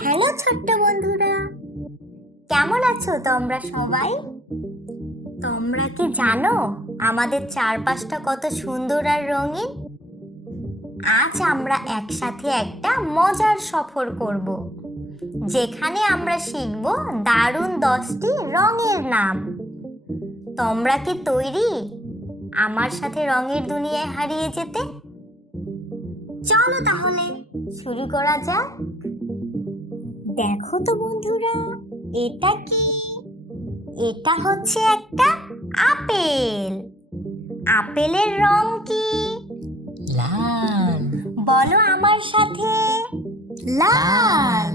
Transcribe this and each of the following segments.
Hello ছোট্ট বন্ধুরা, কেমন আছো তোমরা সবাই? তোমরা কি জানো আমাদের চারপাশটা কত সুন্দর আর রঙিন? আজ আমরা একসাথে একটা মজার সফর করব, যেখানে আমরা শিখব দারুণ 10টি রঙের নাম। তোমরা কি তৈরি আমার সাথে রঙের দুনিয়ায় হারিয়ে যেতে? চলো তাহলে শুরু করা যাক। দেখো তো বন্ধুরা, এটা কি? এটা হচ্ছে একটা আপেল। আপেলের রং কি? লাল। বলো আমার সাথে, লাল।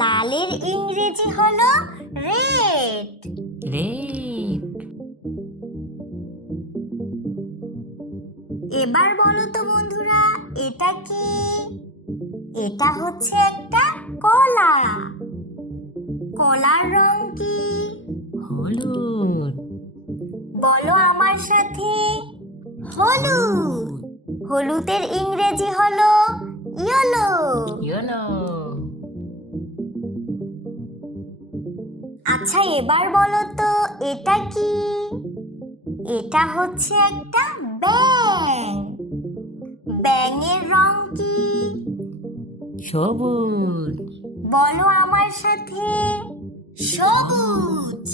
লালের ইংরেজি হলো রেড। রেড। এবার বলো তো বন্ধুরা, এটা কি? এটা হচ্ছে একটা কলা। কলার রং কি? হলুদ। বলো আমার সাথে, হলুদ। হলুদের ইংরেজি হলো ইয়েলো। ইয়েলো। আচ্ছা এবার বলো তো, এটা কি? এটা হচ্ছে একটা ব্যাঙ। ব্যাঙের রং কি? সবুজ। বলো আমার সাথে, সবুজ।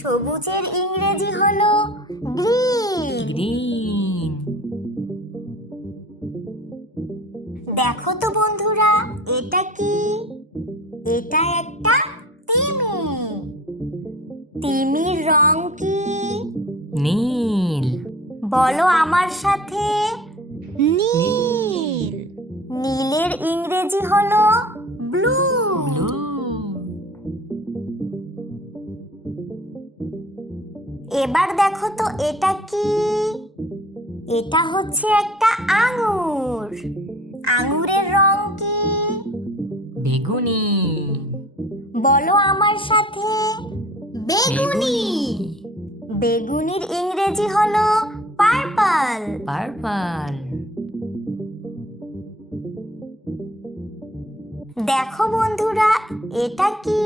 সবুজের ইংরেজি হলো গ্রিন। গ্রিন। দেখো তো বন্ধুরা, এটা কি? এটা একটা তিমি। তিমির রং কি? নীল। বলো আমার সাথে, নীল। নীলের ইংরেজি হলো ব্লু। ব্লু। এবার দেখো তো, এটা কি? এটা হচ্ছে একটা আঙুর। আঙুরের রং কি? বেগুনি। বলো আমার সাথে, বেগুনি। বেগুনির ইংরেজি হলো পার্পল। পার্পল। দেখো বন্ধুরা, এটা কি?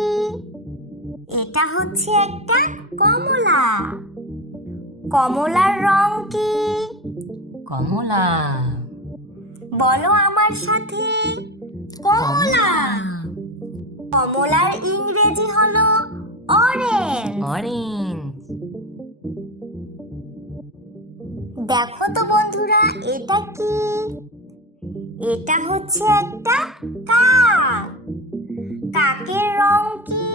এটা হচ্ছে একটা কমলা। কমলার রং কি? কমলা। বলো আমার সাথে, কমলা। কমলার ইংরেজি হলো অরেঞ্জ। অরেঞ্জ। দেখো তো বন্ধুরা, এটা কি? এটা হচ্ছে একটা কাক। কাকের রং কি?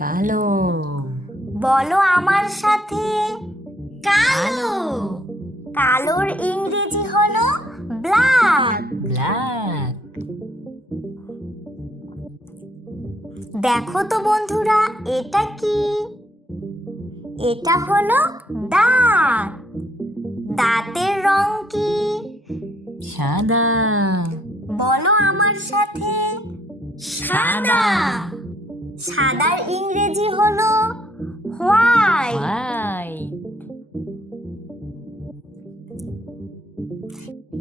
কালো। বলো আমার সাথে, কালো। কালো। কালোর ইংরেজি হলো ব্ল্যাক। ব্ল্যাক। দেখো তো বন্ধুরা, এটা কি? এটা হলো দাঁত। দাঁতের রং কি? সাদা। বলো আমার সাথে, সাদা। সাদার ইংরেজি হলো হোয়াইট। হোয়াইট।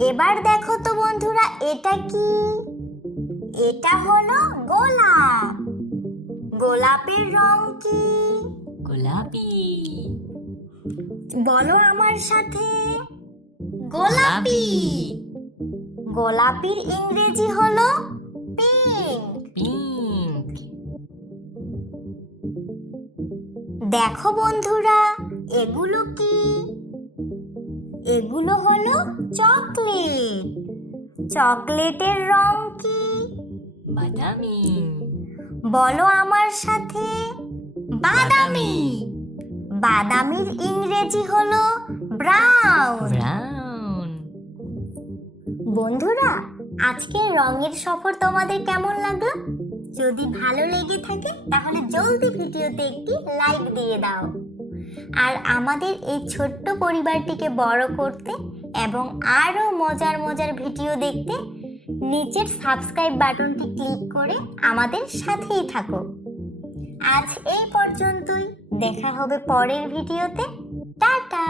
এবার দেখো তো বন্ধুরা, এটা কি? এটা হলো গোলাপ। গোলাপের রং কি? গোলাপি। বলো আমার সাথে, গোলাপি। গোলাপির ইংরেজি হলো পিঙ্ক। পিঙ্ক। দেখো বন্ধুরা, এগুলো কি? এগুলো হলো চকলেট। চকলেটের রং কি? বাদামি। বলো আমার সাথে, বাদামি। বাদামির ইংরেজি হলো ব্রাউন। ব্রাউন। বন্ধুরা, আজকের রঙের সফর তোমাদের কেমন লাগলো? যদি ভালো লেগে থাকে তাহলে জলদি ভিডিওতে একটি লাইক দিয়ে দাও। আর আমাদের এই ছোট্ট পরিবারটিকে বড় করতে এবং আরও মজার মজার ভিডিও দেখতে নিচের সাবস্ক্রাইব বাটনটি ক্লিক করে আমাদের সাথেই থাকো। আজ এই পর্যন্তই, দেখা হবে পরের ভিডিওতে। টাটা।